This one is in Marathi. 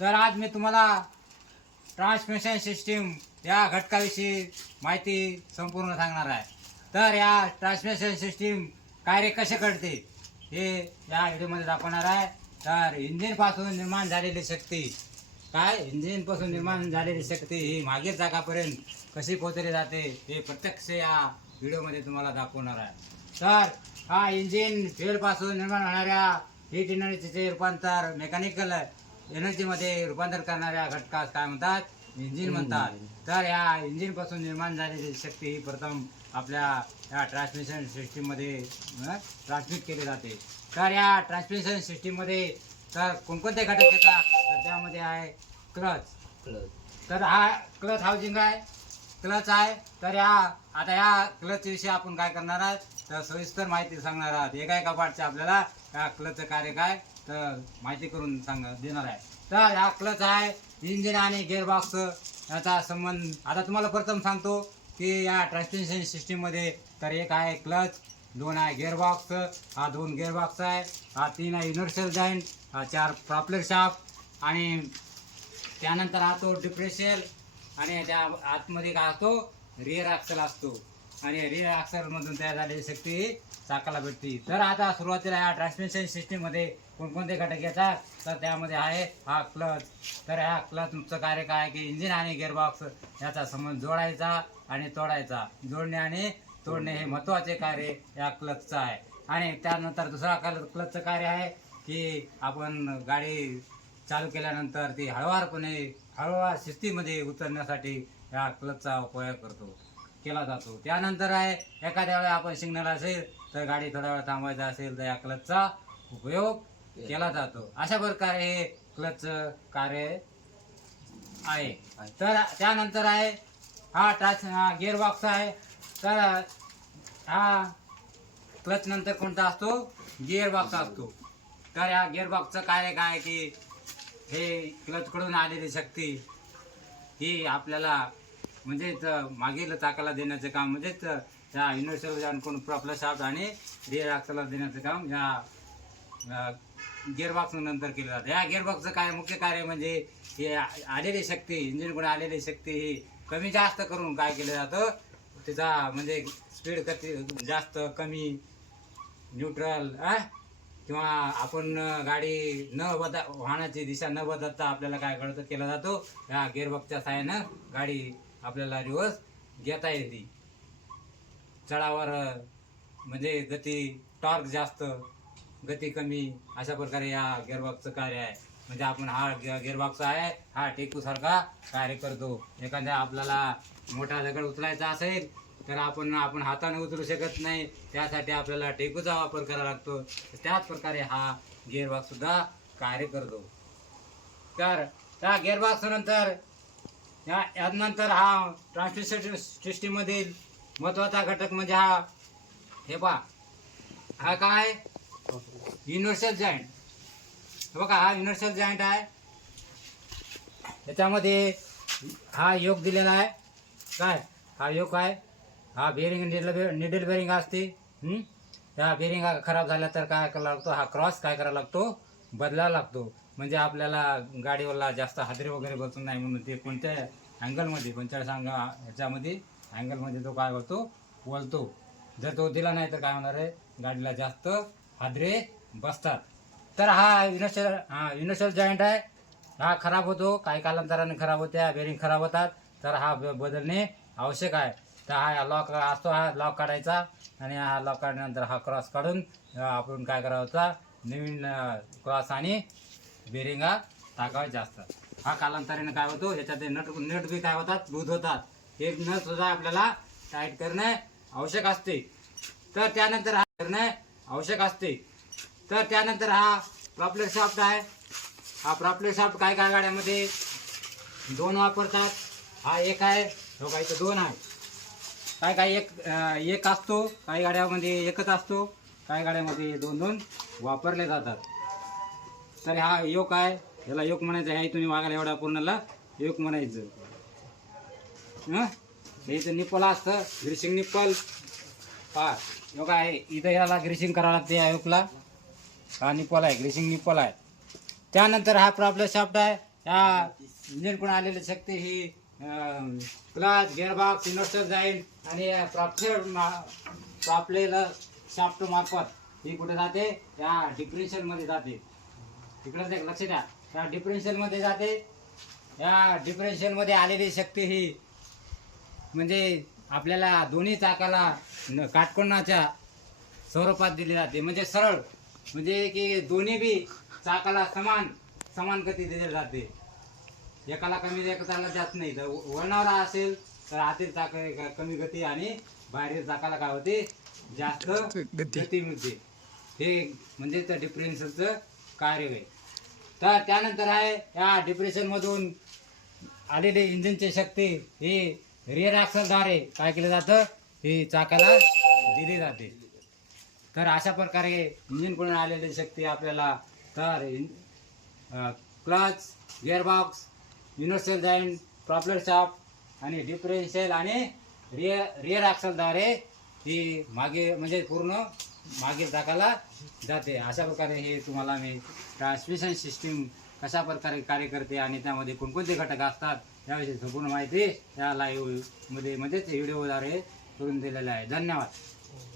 तर आज मी तुम्हाला ट्रान्समिशन सिस्टीम या घटकाविषयी माहिती संपूर्ण सांगणार आहे. तर या ट्रान्समिशन सिस्टीम कार्य कसे करते हे या व्हिडिओमध्ये दाखवणार आहे. तर इंजिनपासून निर्माण झालेली शक्ती काय? इंजिनपासून निर्माण झालेली शक्ती ही मागील जागापर्यंत कशी पोहोचली जाते हे प्रत्यक्ष या व्हिडिओमध्ये तुम्हाला दाखवणार आहे. तर हा इंजिन फ्युएलपासून निर्माण होणाऱ्या हीट एनर्जीचे रूपांतर मेकॅनिकल एनर्जीमध्ये रूपांतर करणाऱ्या घटकास काय म्हणतात? इंजिन म्हणतात. तर या इंजिनपासून निर्माण झालेली शक्ती ही प्रथम आपल्या या ट्रान्समिशन सिस्टीममध्ये ट्रान्समिट केली जाते. तर या ट्रान्समिशन सिस्टीममध्ये तर कोणकोणते घटक येतात? तर त्यामध्ये आहे क्लच तर हा क्लच हाऊसिंग आहे. क्लच आहे. तर या आता या क्लच विषयी आपण काय करणार आहात? तर सविस्तर माहिती सांगणार आहात. एका एका पार्टचे आपल्याला? या क्लचचं कार्य काय? तर माहिती करून सांग देणार आहे. तर हा क्लच आहे इंजिन आणि गेअरबॉक्स याचा संबंध. आता तुम्हाला प्रथम सांगतो की या ट्रान्समिशन सिस्टीममध्ये तर एक आहे क्लच दोन आहे गेअरबॉक्स हा दोन गेअरबॉक्स आहे हा तीन आहे युनिव्हर्सल जॉईंट हा चार प्रॉपलर शाफ्ट आणि त्यानंतर हा तो डिप्रेशल आणि त्या आतमध्ये काय असतो रिअर ॲक्सल असतो. आणि रे अक्षरमधून तयार झालेली शक्ती चाकाला भेटते. तर आता सुरुवातीला या ट्रान्समिशन सिस्टीममध्ये कोणकोणते घटक येतात? तर त्यामध्ये आहे हा क्लच तर ह्या क्लचचं कार्य काय आहे की इंजिन आणि गेअरबॉक्स याचा संबंध जोडायचा आणि तोडायचा. जोडणे आणि तोडणे हे महत्त्वाचे कार्य या क्लचचं आहे. आणि त्यानंतर दुसरा क्ल क्लचचं कार्य आहे की आपण गाडी चालू केल्यानंतर ती हळवारपणे हळूवार शिस्तीमध्ये उतरण्यासाठी या क्लचचा उपयोग करतो. केला जातो. त्यानंतर आहे एखाद्या वेळेला आपण सिग्नल असेल तर गाडी थोडा वेळ थांबवायचा असेल तर या क्लचचा उपयोग केला जातो. अशा प्रकारे हे क्लच कार्य आहे. तर त्यानंतर आहे हा टाच गिअरबॉक्स आहे. तर हा क्लच नंतर कोणता असतो? गिअरबॉक्स असतो. तर या गिअरबॉक्सचं कार्य काय आहे की हे क्लचकडून आलेली शक्ती ही आपल्याला म्हणजेच मागील चाकाला देण्याचं काम म्हणजेच त्या युनिव्हर्सल जाणून प्रॉपला शाफ्ट आणि रिअर ॲक्सला देण्याचं काम या गेअरबॉक्स नंतर केलं जातं या गिअरबॉक्सचं काय मुख्य कार्य म्हणजे हे आलेली शक्ती इंजिनकडून आलेली शक्ती ही कमी जास्त करून काय केलं जातं तिचा म्हणजे स्पीड कती जास्त कमी न्यूट्रल आ? किंवा आपण गाडी न बदा वाहनाची दिशा न बदलता आपल्याला काय कळतं केला जातो या गिअरबॉक्सच्या सहाय्यानं गाडी आपल्याला रिवर्स घेता येते. चढावर म्हणजे गती टॉर्क जास्त गती कमी अशा प्रकारे या गेअरबॉक्सचं कार्य आहे. म्हणजे आपण हा गेअरबॉक्स आहे हा टेकूसारखा कार्य करतो. एखाद्या आपल्याला मोठा दगड उचलायचा असेल तर आपण आपण हाताने उचलू शकत नाही. त्यासाठी आपल्याला टेकूचा वापर करावा लागतो. त्याच प्रकारे हा गेअरबॉक्ससुद्धा कार्य करतो. तर त्या गेअरबॉक्सनंतर या यानंतर हा ट्रान्समिशन सिस्टीममधील महत्त्वाचा घटक म्हणजे हा हे पहा. हा काय? Universal joint. हे बघा हा युनिव्हर्सल जॉईंट आहे. त्याच्यामध्ये हा योग दिलेला आहे. काय? हा योग आहे. हा बेरिंग निडल निडल बेरिंग असते. हं? त्या बेरिंग खराब झाल्या तर काय करायला लागतो? हा क्रॉस काय करायला लागतो? बदलायला लागतो. म्हणजे आपल्याला गाडीवरला जास्त हादरे वगैरे बसून नाही म्हणून ते कोणत्या अँगलमध्ये पंचेचाळीस अंग ह्याच्यामध्ये अँगलमध्ये तो काय करतो वळतो. जर तो दिला नाही तर काय होणार आहे? गाडीला जास्त हादरे बसतात. तर हा युनिशल हा युनिशल जॉईंट आहे. हा खराब होतो. काही कालांतराने खराब होत्या बेरिंग खराब होतात. तर हा ब- बदलणे आवश्यक आहे. तर हा लॉक असतो हा लॉक काढायचा. आणि हा लॉक काढल्यानंतर हा क्रॉस काढून आपण काय करायचा? नवीन क्रॉस आणि बेरिंगा टाकायचे असतात हा कालांतराने काय होतो ह्याच्यात नट नट बी काय होतात? दूध होतात. हे नट सुद्धा आपल्याला टाईट करणे आवश्यक असते. तर त्यानंतर हा करणे आवश्यक असते. तर त्यानंतर हा प्रॉपलेट शाफ्ट आहे. हा प्रॉपलेट शाफ्ट काय काय गाड्यामध्ये? दोन वापरतात. हा एक आहे हो काही तर दोन आहे. काय काय एक एक असतो काही गाड्यामध्ये एकच असतो. काही गाड्यामध्ये दोन दोन वापरले जातात. तर हा योग आहे. याला योग म्हणायचं आहे तुम्ही वागायला एवढा पूर्णला योग म्हणायचं. हे? इथं निप्पल असतं ग्रीसिंग निप्पल. हा योग आहे. इथं याला ग्रीसिंग करावं लागते या योगला. हा निप्पल आहे ग्रीसिंग निप्पल आहे. त्यानंतर हा प्रॉब्लेम शॉफ्ट आहे. या इंजिनकडून आलेली शक्ती ही क्लास गेअरबॉक्स इन्व्हर्टर जाईल. आणि या प्रॉपलेर प्रॉपलेला शाफ्ट मार्फत ही कुठे जाते? या डिप्रेशनमध्ये जाते. तिकडे एक लक्ष द्या. या डिफरेन्शियलमध्ये जाते. या डिफरेन्शियलमध्ये आलेली शक्ती ही म्हणजे आपल्याला दोन्ही चाकाला न- काटकोनाच्या स्वरूपात दिली जाते. म्हणजे सरळ. म्हणजे की दोन्ही बी चाकाला समान समान गती दिली जाते. एकाला कमी एकाला जास्त नाही. तर वळणारा असेल तर आतील चाक कमी गती आणि बाहेरील चाकाला काय होते? जास्त गती. मिळते. हे म्हणजे त्या डिफरेन्सचं कार्य होईल तर त्यानंतर आहे या डिप्रेशनमधून आलेले इंजिनची शक्ती ही रिअर ॲक्सलद्वारे काय केलं जातं? ही चाकाला दिली जाते. तर अशा प्रकारे इंजिनकडून आलेली शक्ती आपल्याला तर clutch gearbox universal joint propeller shaft आणि डिफरेन्शियल आणि रिअर रिअर ॲक्सलद्वारे ही मागे म्हणजे पूर्ण मागील चाकाला जाते. अशा प्रकारे हे तुम्हाला मी ट्रान्समिशन सिस्टीम कशा प्रकारे कार्य करते आणि त्यामध्ये कोणकोणते घटक असतात याविषयी संपूर्ण माहिती या लाईव्हमध्ये म्हणजेच व्हिडिओद्वारे करून दिलेलं आहे. धन्यवाद.